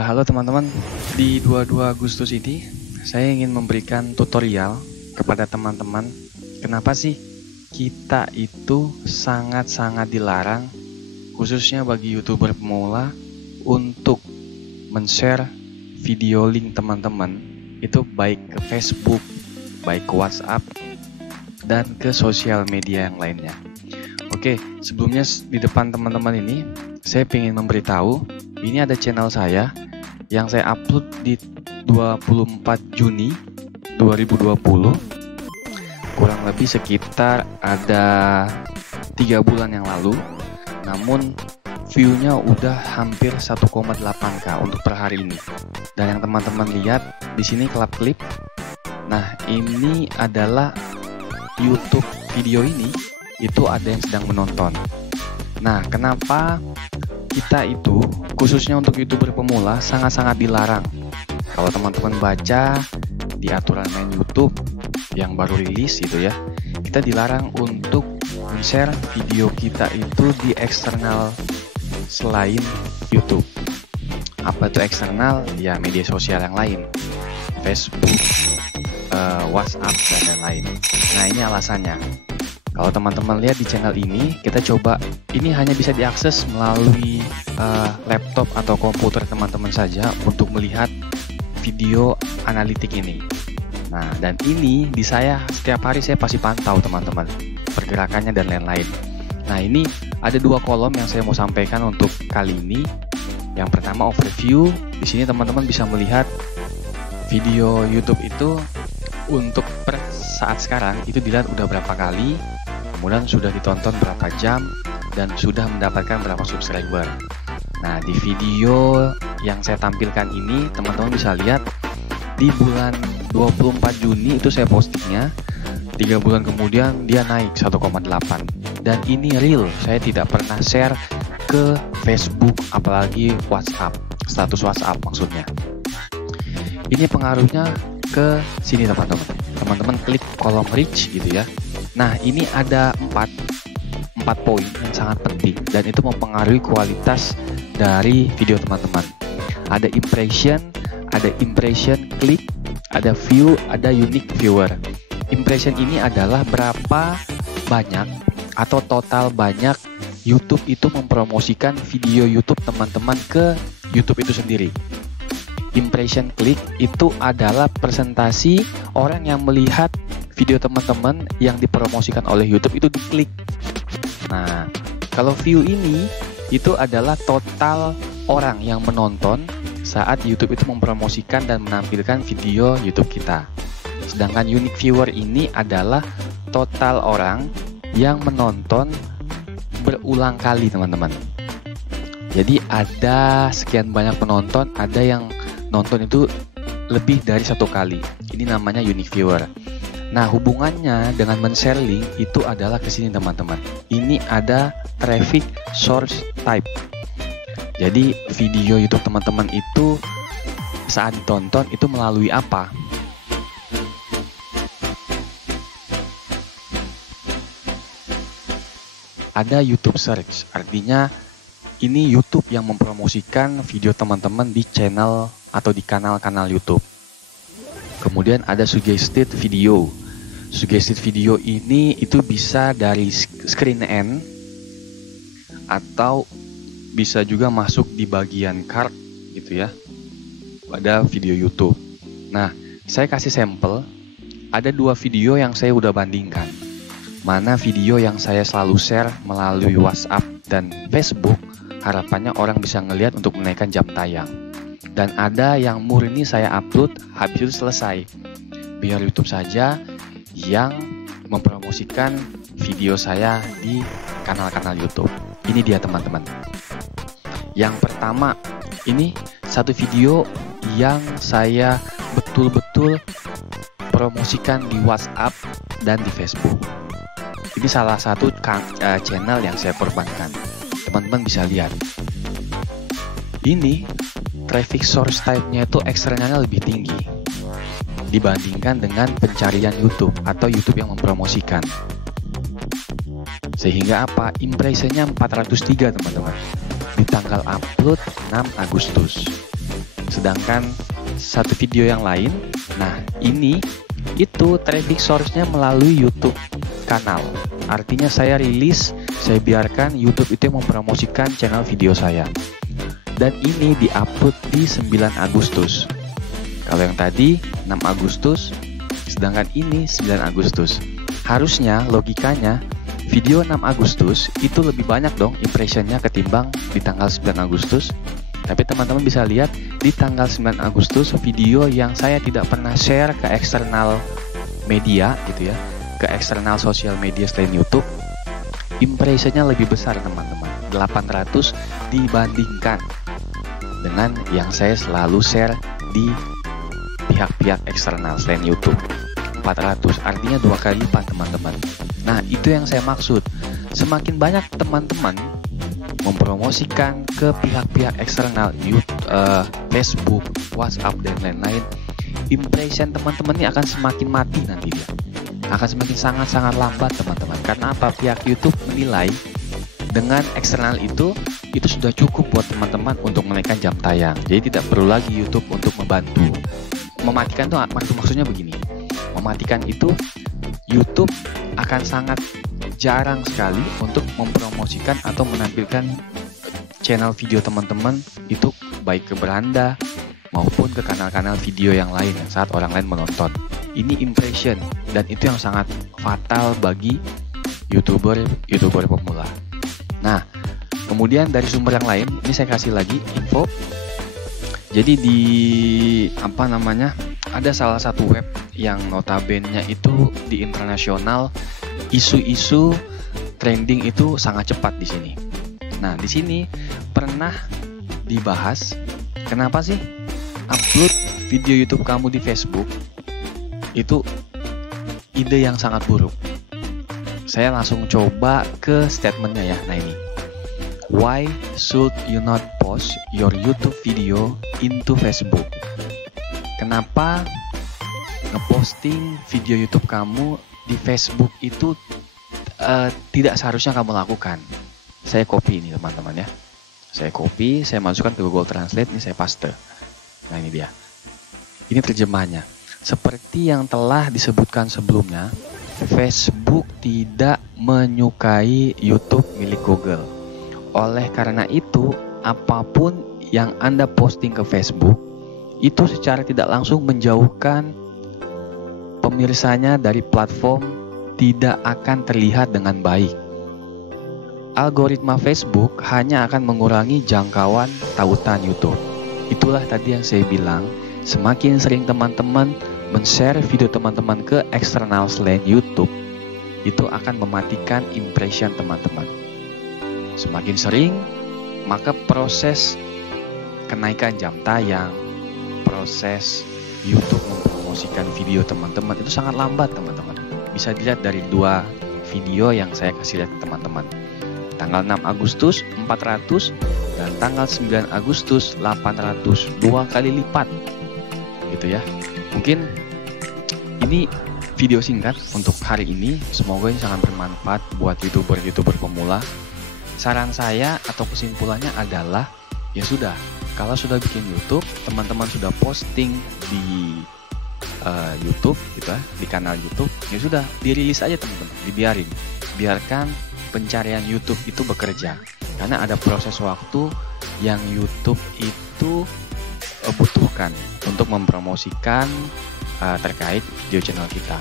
Halo teman-teman, di 22 Agustus ini saya ingin memberikan tutorial kepada teman-teman kenapa sih kita itu sangat-sangat dilarang, khususnya bagi YouTuber pemula, untuk men-share video link teman-teman itu baik ke Facebook, baik ke WhatsApp, dan ke sosial media yang lainnya. Oke, sebelumnya di depan teman-teman ini saya ingin memberitahu, ini ada channel saya yang saya upload di 24 Juni 2020, kurang lebih sekitar ada 3 bulan yang lalu. Namun view-nya udah hampir 1,8K untuk per hari ini. Dan yang teman-teman lihat di sini klip. Nah, ini adalah YouTube video ini itu ada yang sedang menonton. Nah, kenapa kita itu khususnya untuk YouTuber pemula sangat-sangat dilarang? Kalau teman-teman baca di aturan main YouTube yang baru rilis itu ya, kita dilarang untuk men-share video kita itu di eksternal selain YouTube. Apa itu eksternal? Ya media sosial yang lain, Facebook, WhatsApp, dan lain-lain. Nah, ini alasannya. Kalau teman-teman lihat di channel ini, kita coba, ini hanya bisa diakses melalui laptop atau komputer teman-teman saja untuk melihat video analitik ini. Nah, dan ini di saya setiap hari saya pasti pantau teman-teman pergerakannya dan lain-lain. Nah, ini ada 2 kolom yang saya mau sampaikan untuk kali ini. Yang pertama overview. Di sini teman-teman bisa melihat video YouTube itu untuk per saat sekarang itu dilihat udah berapa kali, kemudian sudah ditonton berapa jam, dan sudah mendapatkan berapa subscriber. Nah, di video yang saya tampilkan ini teman-teman bisa lihat di bulan 24 Juni itu saya postingnya, 3 bulan kemudian dia naik 1,8. Dan ini real, saya tidak pernah share ke Facebook apalagi WhatsApp, status WhatsApp maksudnya. Ini pengaruhnya ke sini teman-teman. Teman-teman klik kolom reach gitu ya. Nah, ini ada 4 poin yang sangat penting dan itu mempengaruhi kualitas dari video teman-teman. Ada impression click, ada view, ada unique viewer. Impression ini adalah berapa banyak atau total banyak YouTube itu mempromosikan video YouTube teman-teman ke YouTube itu sendiri. Impression click itu adalah presentasi orang yang melihat video teman-teman yang dipromosikan oleh YouTube itu diklik. Nah, kalau view ini itu adalah total orang yang menonton saat YouTube itu mempromosikan dan menampilkan video YouTube kita. Sedangkan unique viewer ini adalah total orang yang menonton berulang kali teman-teman. Jadi ada sekian banyak penonton, ada yang nonton itu lebih dari 1 kali. Ini namanya unique viewer. Nah, hubungannya dengan men-share link itu adalah ke sini teman-teman. Ini ada traffic source type. Jadi video YouTube teman-teman itu saat ditonton itu melalui apa? Ada YouTube search, artinya ini YouTube yang mempromosikan video teman-teman di channel atau di kanal-kanal YouTube. Kemudian ada suggested video. Suggested video ini itu bisa dari screen end atau bisa juga masuk di bagian card gitu ya pada video YouTube. Nah, saya kasih sampel. Ada 2 video yang saya udah bandingkan. Mana video yang saya selalu share melalui WhatsApp dan Facebook, harapannya orang bisa ngelihat untuk menaikkan jam tayang. Dan ada yang murni saya upload habis itu selesai, biar YouTube saja yang mempromosikan video saya di kanal-kanal YouTube. Ini dia teman-teman. Yang pertama, ini satu video yang saya betul-betul promosikan di WhatsApp dan di Facebook. Ini salah satu channel yang saya korbankan. Teman-teman bisa lihat. Ini traffic source type-nya itu eksternalnya lebih tinggi dibandingkan dengan pencarian YouTube atau YouTube yang mempromosikan. Sehingga apa? Impressionnya 403 teman-teman. Di tanggal upload 6 Agustus. sedangkan satu video yang lain, nah ini itu traffic source-nya melalui YouTube kanal. Artinya saya rilis, saya biarkan YouTube itu yang mempromosikan channel video saya. Dan ini diupload di 9 Agustus. Kalau yang tadi 6 Agustus, sedangkan ini 9 Agustus. Harusnya logikanya video 6 Agustus itu lebih banyak dong impressionnya ketimbang di tanggal 9 Agustus. Tapi teman-teman bisa lihat di tanggal 9 Agustus video yang saya tidak pernah share ke eksternal media gitu ya, ke eksternal sosial media selain YouTube, impressionnya lebih besar teman-teman, 800 dibandingkan dengan yang saya selalu share di pihak-pihak eksternal selain YouTube, 400, artinya 2 kali lipat teman-teman. Nah itu yang saya maksud, semakin banyak teman-teman mempromosikan ke pihak-pihak eksternal YouTube, Facebook, WhatsApp dan lain-lain, impression teman-teman ini akan semakin mati nanti dia, akan semakin sangat-sangat lambat teman-teman. Karena apa? Pihak YouTube menilai dengan eksternal itu sudah cukup buat teman-teman untuk menaikkan jam tayang. Jadi tidak perlu lagi YouTube untuk membantu. Mematikan itu maksudnya begini, mematikan itu YouTube akan sangat jarang sekali untuk mempromosikan atau menampilkan channel video teman-teman itu baik ke beranda maupun ke kanal-kanal video yang lain yang saat orang lain menonton. Ini impression dan itu yang sangat fatal bagi YouTuber pemula. Nah, kemudian dari sumber yang lain ini saya kasih lagi info. Jadi di ada salah satu web yang notabene itu di internasional, isu-isu trending itu sangat cepat di sini. Nah, di sini pernah dibahas kenapa sih upload video YouTube kamu di Facebook itu ide yang sangat buruk. Saya langsung coba ke statementnya ya. Nah ini, why should you not post your YouTube video into Facebook? Kenapa ngeposting video YouTube kamu di Facebook itu tidak seharusnya kamu lakukan? Saya copy ini teman-teman ya. Saya copy, saya masukkan ke Google Translate, ini saya paste. Nah ini dia. Ini terjemahannya. Seperti yang telah disebutkan sebelumnya, Facebook tidak menyukai YouTube milik Google. Oleh karena itu, apapun yang Anda posting ke Facebook, itu secara tidak langsung menjauhkan pemirsanya dari platform, tidak akan terlihat dengan baik. Algoritma Facebook hanya akan mengurangi jangkauan tautan YouTube. Itulah tadi yang saya bilang, semakin sering teman-teman men-share video teman-teman ke eksternal selain YouTube, itu akan mematikan impression teman-teman. Semakin sering, maka proses kenaikan jam tayang, proses YouTube mempromosikan video teman-teman itu sangat lambat teman-teman. Bisa dilihat dari 2 video yang saya kasih lihat ke teman-teman. Tanggal 6 Agustus 400 dan tanggal 9 Agustus 800, 2 kali lipat gitu ya. Mungkin ini video singkat untuk hari ini, semoga ini sangat bermanfaat buat YouTuber pemula. Saran saya atau kesimpulannya adalah, ya sudah, kalau sudah bikin YouTube, teman-teman sudah posting di YouTube gitu ya, di kanal YouTube, ya sudah, dirilis aja teman-teman, biarkan pencarian YouTube itu bekerja, karena ada proses waktu yang YouTube itu butuhkan untuk mempromosikan terkait video channel kita.